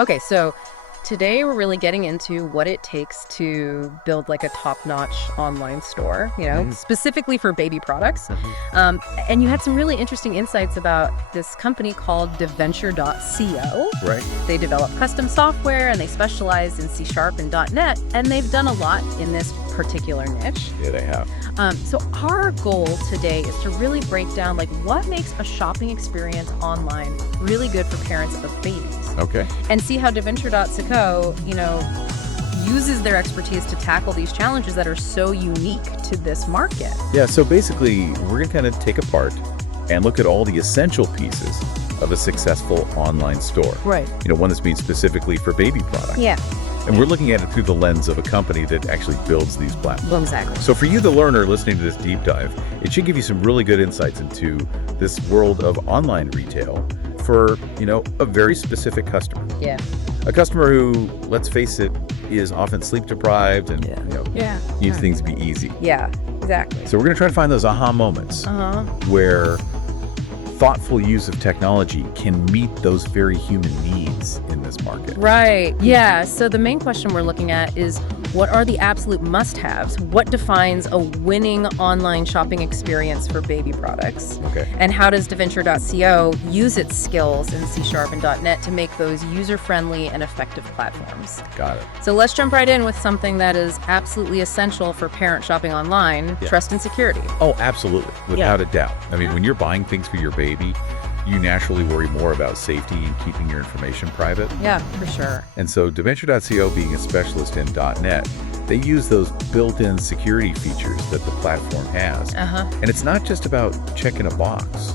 Okay, so today we're really getting into what it takes to build like a top-notch online store, Mm, specifically for baby products. mhm. And you had some really interesting insights about this company called deventure.co. Right. They develop custom software and they specialize in C# and .NET, and they've done a lot in this particular niche. Yeah, they have. So our goal today is to really break down like what makes a shopping experience online really good for parents of babies, Okay. and see how deventure.co, uses their expertise to tackle these challenges that are so unique to this market. Yeah, so basically, we're going to kind of take apart and look at all the essential pieces of a successful online store. Right. One that's made specifically for baby products. Yeah. And we're looking at it through the lens of a company that actually builds these platforms. Well, exactly. So for you, the learner, listening to this deep dive, it should give you some really good insights into this world of online retail for, a very specific customer. Yeah. A customer who, let's face it, is often sleep deprived and, Yeah. needs things to be easy. Yeah. Exactly. So we're going to try to find those aha moments where thoughtful use of technology can meet those very human needs in this market. Right. Yeah. So the main question we're looking at is, what are the absolute must-haves? What defines a winning online shopping experience for baby products? Okay. And how does deventure.co use its skills in C# and .NET to make those user-friendly and effective platforms? Got it. So let's jump right in with something that is absolutely essential for parent shopping online, Yeah. trust and security. Oh, absolutely. Without a doubt. I mean, when you're buying things for your baby, you naturally worry more about safety and keeping your information private. Yeah, for sure. And so deventure.co, being a specialist in .NET, they use those built-in security features that the platform has. And it's not just about checking a box,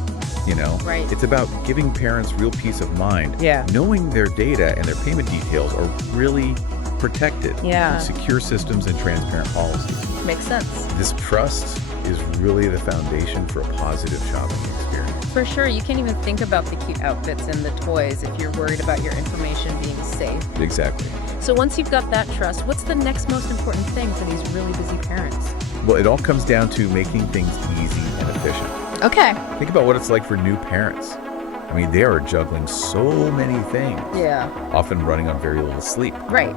Right. It's about giving parents real peace of mind, Yeah. knowing their data and their payment details are really protected Yeah. with secure systems and transparent policies. Makes sense. This trust is really the foundation for a positive shopping experience. For sure. You can't even think about the cute outfits and the toys if you're worried about your information being safe. Exactly. So once you've got that trust, what's the next most important thing for these really busy parents? Well, it all comes down to making things easy and efficient. Okay. Think about what it's like for new parents. I mean, they are juggling so many things, Yeah. often running on very little sleep. Right.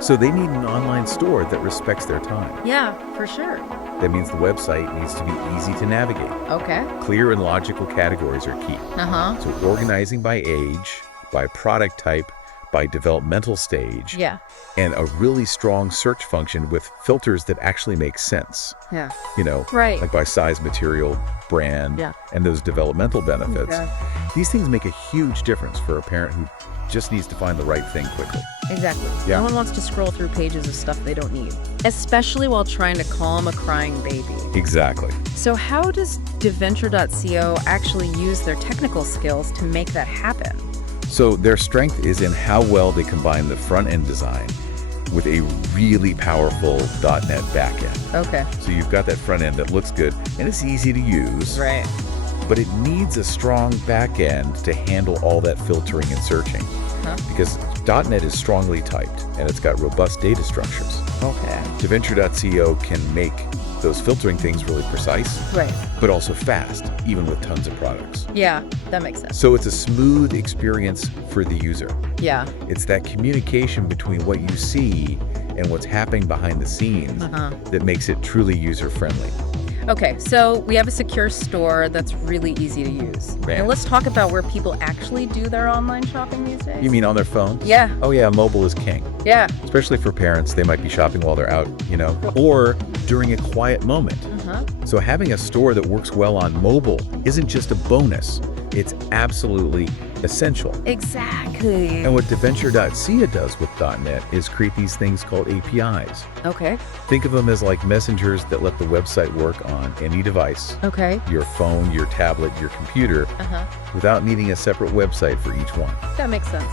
So they need an online store that respects their time. Yeah, for sure. That means the website needs to be easy to navigate. Okay. Clear and logical categories are key. So organizing by age, by product type, by developmental stage, Yeah. and a really strong search function with filters that actually make sense. Yeah. Right. Right. Like by size, material, brand, Yeah. and those developmental benefits. Okay. These things make a huge difference for a parent who just needs to find the right thing quickly. Exactly. Yeah. No one wants to scroll through pages of stuff they don't need, especially while trying to calm a crying baby. Exactly. So how does deventure.co actually use their technical skills to make that happen? So their strength is in how well they combine the front-end design with a really powerful .NET backend. Okay. So you've got that front end that looks good and it's easy to use, Right. but it needs a strong backend to handle all that filtering and searching. Because .NET is strongly typed and it's got robust data structures. Okay. Deventure.co can make those filtering things really precise, Right. but also fast, even with tons of products. Yeah, that makes sense. So it's a smooth experience for the user. Yeah. It's that communication between what you see and what's happening behind the scenes that makes it truly user-friendly. Okay, so we have a secure store that's really easy to use. Right. And let's talk about where people actually do their online shopping these days. You mean on their phones? Yeah. Oh yeah, mobile is king. Yeah. Especially for parents, they might be shopping while they're out, or during a quiet moment. So having a store that works well on mobile isn't just a bonus, it's absolutely essential. Exactly. And what deventure.co does with .NET is create these things called APIs. Okay. Think of them as like messengers that let the website work on any device, Okay. your phone, your tablet, your computer, without needing a separate website for each one. That makes sense.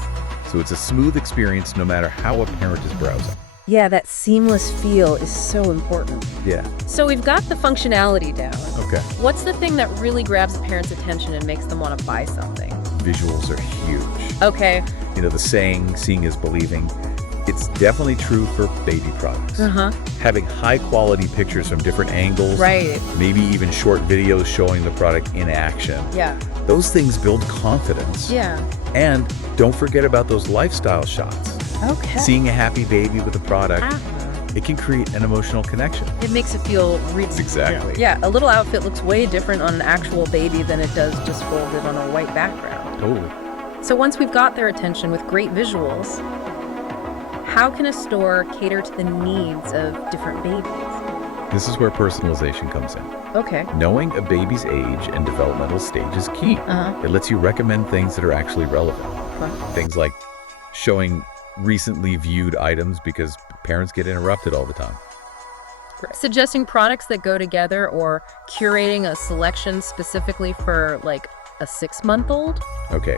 So it's a smooth experience no matter how a parent is browsing. Yeah, that seamless feel is so important. Yeah. So we've got the functionality down. Okay. What's the thing that really grabs the parent's attention and makes them want to buy something? Visuals are huge. Okay. The saying, seeing is believing. It's definitely true for baby products. Having high quality pictures from different angles, Right. maybe even short videos showing the product in action. Yeah. Those things build confidence. Yeah. And don't forget about those lifestyle shots. Okay. Seeing a happy baby with a product, it can create an emotional connection. It makes it feel real. Exactly. Yeah, a little outfit looks way different on an actual baby than it does just folded on a white background. Totally. So once we've got their attention with great visuals, how can a store cater to the needs of different babies? This is where personalization comes in. Okay. Knowing a baby's age and developmental stage is key. It lets you recommend things that are actually relevant. Things like showing recently viewed items because parents get interrupted all the time. Suggesting products that go together or curating a selection specifically for like a 6-month-old? Okay,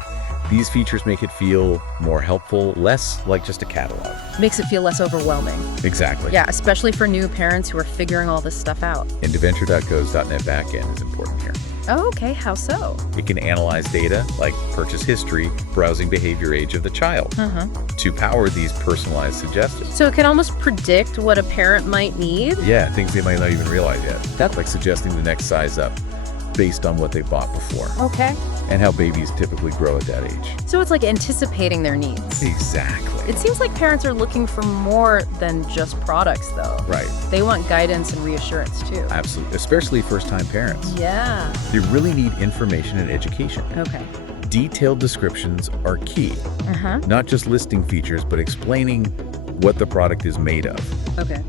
these features make it feel more helpful, less like just a catalog. Makes it feel less overwhelming. Exactly. Yeah, especially for new parents who are figuring all this stuff out. And DaVenture.co's.net backend is important here. Oh, okay, how so? It can analyze data like purchase history, browsing behavior, age of the child to power these personalized suggestions. So it can almost predict what a parent might need? Yeah, things they might not even realize yet. That's like suggesting the next size up based on what they bought before. Okay. And how babies typically grow at that age. So it's like anticipating their needs. Exactly. It seems like parents are looking for more than just products, though. Right. They want guidance and reassurance, too. Absolutely. Especially first-time parents. Yeah. They really need information and education. Okay. Detailed descriptions are key. Not just listing features, but explaining what the product is made of. Okay.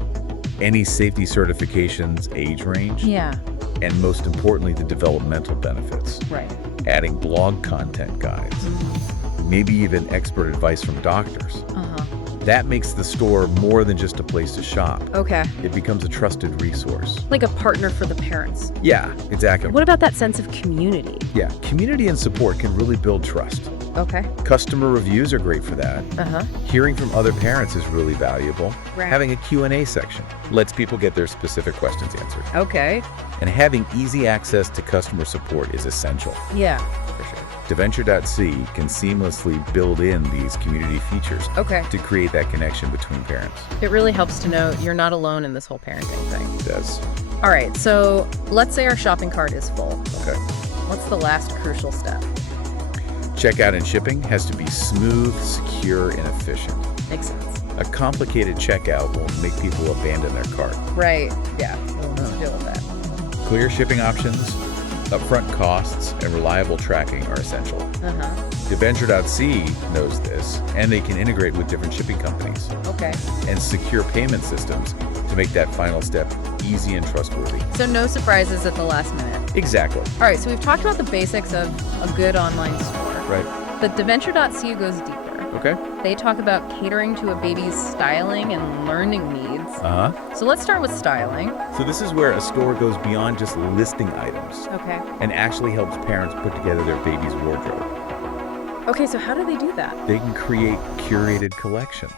Any safety certifications, age range. Yeah. And most importantly, the developmental benefits. Right. Adding blog content guides. Maybe even expert advice from doctors. That makes the store more than just a place to shop. Okay. It becomes a trusted resource. Like a partner for the parents. Yeah, exactly. What about that sense of community? Yeah, community and support can really build trust. Okay. Customer reviews are great for that. Hearing from other parents is really valuable. Right. Having a Q&A section lets people get their specific questions answered. Okay. And having easy access to customer support is essential. Yeah. For sure. DaVenture.c can seamlessly build in these community features to create that connection between parents. It really helps to know you're not alone in this whole parenting thing. It does. All right, so let's say our shopping cart is full. Okay. What's the last crucial step? Checkout and shipping has to be smooth, secure, and efficient. Makes sense. A complicated checkout will make people abandon their cart. Right. Yeah. We'll just deal with that. Clear shipping options, upfront costs, and reliable tracking are essential. DaVenture.c knows this, and they can integrate with different shipping companies. Okay. And secure payment systems to make that final step easy and trustworthy. So no surprises at the last minute. Exactly. All right, so we've talked about the basics of a good online store. Right. But DaVenture.c goes deeper. Okay. They talk about catering to a baby's styling and learning needs. So let's start with styling. So this is where a store goes beyond just listing items Okay. and actually helps parents put together their baby's wardrobe. Okay, so how do they do that? They can create curated collections,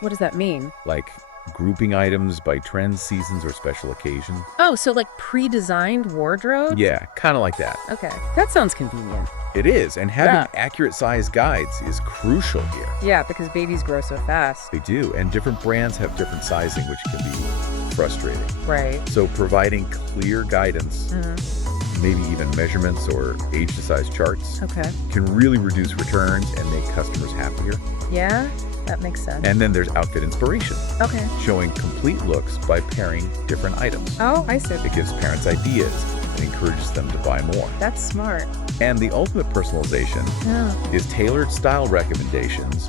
What does that mean? like grouping items by trends, seasons, or special occasions. Oh, so like pre-designed wardrobe? Yeah, kind of like that. Okay, that sounds convenient. It is, and having accurate size guides is crucial here. Yeah, because babies grow so fast. They do, and different brands have different sizing, which can be frustrating. Right. So providing clear guidance, maybe even measurements or age to size charts, can really reduce returns and make customers happier. Yeah, that makes sense. And then there's outfit inspiration, Okay. showing complete looks by pairing different items. Oh, I see. It gives parents ideas and encourages them to buy more. That's smart. And the ultimate personalization is tailored style recommendations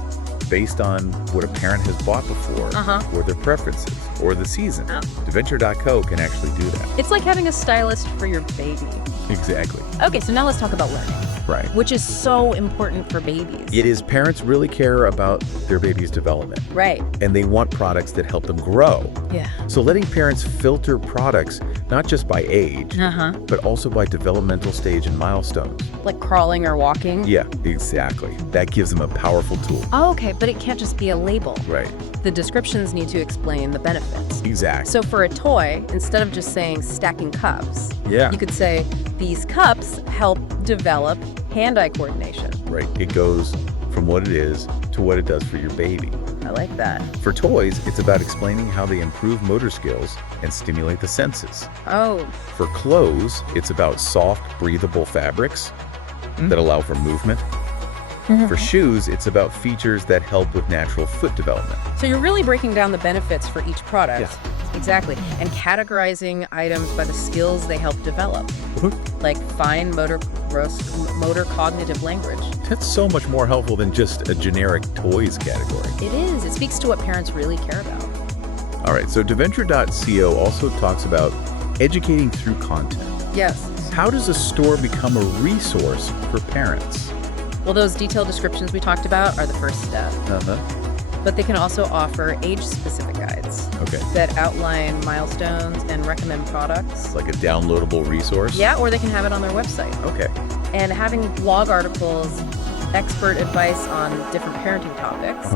based on what a parent has bought before, or their preferences, or the season. DaVenture.co can actually do that. It's like having a stylist for your baby. Exactly. Okay, so now let's talk about learning. Right. Which is so important for babies. It is. Parents really care about their baby's development. Right. And they want products that help them grow. Yeah. So letting parents filter products, not just by age, but also by developmental stage and milestones. Like crawling or walking? Yeah, exactly. That gives them a powerful tool. Oh, okay, but it can't just be a label. Right. The descriptions need to explain the benefits. Exactly. So for a toy, instead of just saying stacking cups, Yeah. you could say these cups help develop hand-eye coordination. Right. It goes from what it is to what it does for your baby. I like that. For toys, it's about explaining how they improve motor skills and stimulate the senses. Oh, For clothes, it's about soft, breathable fabrics that allow for movement. For shoes, it's about features that help with natural foot development. So you're really breaking down the benefits for each product. Exactly. And categorizing items by the skills they help develop, like fine motor cognitive language. That's so much more helpful than just a generic toys category. It is. It speaks to what parents really care about. All right, so Deventure.co also talks about educating through content. Yes. How does a store become a resource for parents? Well, those detailed descriptions we talked about are the first step. But they can also offer age-specific guides that outline milestones and recommend products. Like a downloadable resource? Yeah, or they can have it on their website. And having blog articles, expert advice on different parenting topics,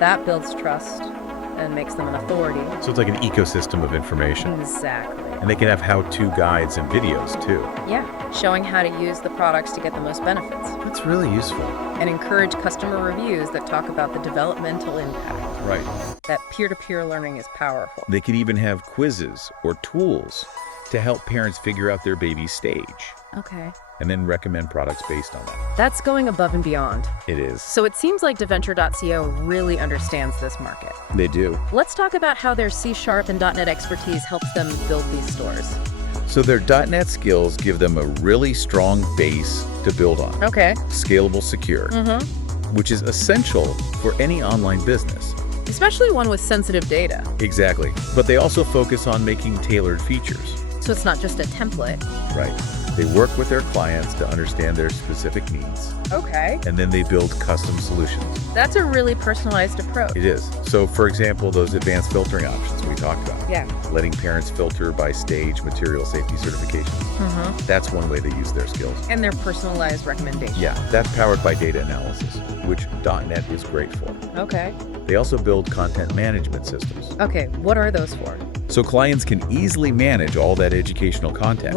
that builds trust and makes them an authority. So it's like an ecosystem of information. Exactly. And they can have how-to guides and videos, too. Yeah, showing how to use the products to get the most benefits. That's really useful. And encourage customer reviews that talk about the developmental impact. Right. That peer-to-peer learning is powerful. They could even have quizzes or tools to help parents figure out their baby's stage. And then recommend products based on that. That's going above and beyond. It is. So it seems like Deventure.co really understands this market. They do. Let's talk about how their C# and .NET expertise helps them build these stores. So their .NET skills give them a really strong base to build on. Scalable, secure, which is essential for any online business. Especially one with sensitive data. Exactly. But they also focus on making tailored features. So it's not just a template. Right. They work with their clients to understand their specific needs. And then they build custom solutions. That's a really personalized approach. It is. So, for example, those advanced filtering options we talked about. Letting parents filter by stage, material safety certifications. That's one way they use their skills. And their personalized recommendations. That's powered by data analysis, which .NET is great for. They also build content management systems. What are those for? So clients can easily manage all that educational content.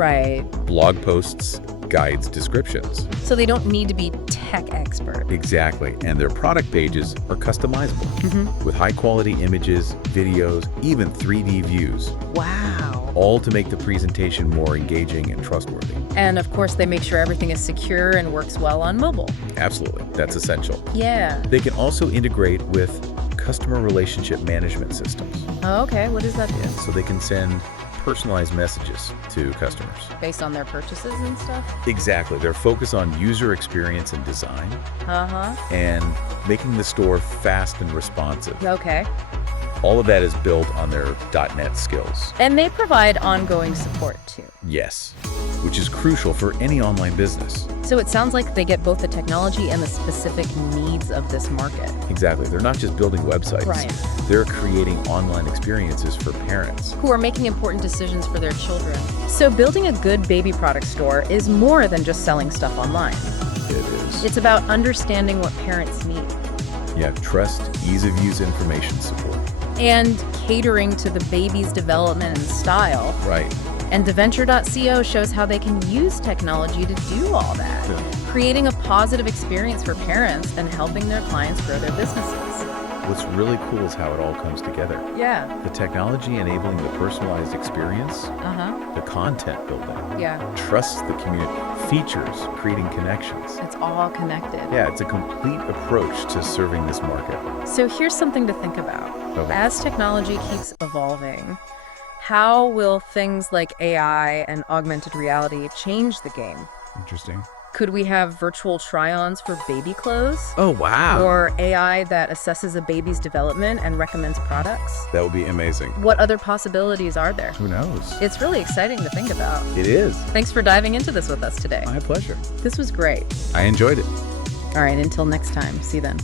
Blog posts, guides, descriptions. So they don't need to be tech expert. Exactly. And their product pages are customizable with high-quality images, videos, even 3D views. Wow. All to make the presentation more engaging and trustworthy. And of course, they make sure everything is secure and works well on mobile. Absolutely. That's essential. They can also integrate with customer relationship management systems. What does that do? So they can send personalized messages to customers. Based on their purchases and stuff? Exactly. They're focused on user experience and design. And making the store fast and responsive. All of that is built on their .NET skills. And they provide ongoing support too. Yes, which is crucial for any online business. So it sounds like they get both the technology and the specific needs of this market. Exactly. They're not just building websites. They're creating online experiences for parents who are making important decisions for their children. So building a good baby product store is more than just selling stuff online. It is. It's about understanding what parents need. Trust, ease of use information support. And catering to the baby's development and style. And Deventure.co shows how they can use technology to do all that, creating a positive experience for parents and helping their clients grow their businesses. What's really cool is how it all comes together. The technology enabling the personalized experience, the content building, trust the community, features, creating connections. It's all connected. It's a complete approach to serving this market. So here's something to think about. As technology keeps evolving, how will things like AI and augmented reality change the game? Interesting. Could we have virtual try-ons for baby clothes? Oh, wow. Or AI that assesses a baby's development and recommends products? That would be amazing. What other possibilities are there? Who knows? It's really exciting to think about. It is. Thanks for diving into this with us today. My pleasure. This was great. I enjoyed it. All right, until next time. See you then.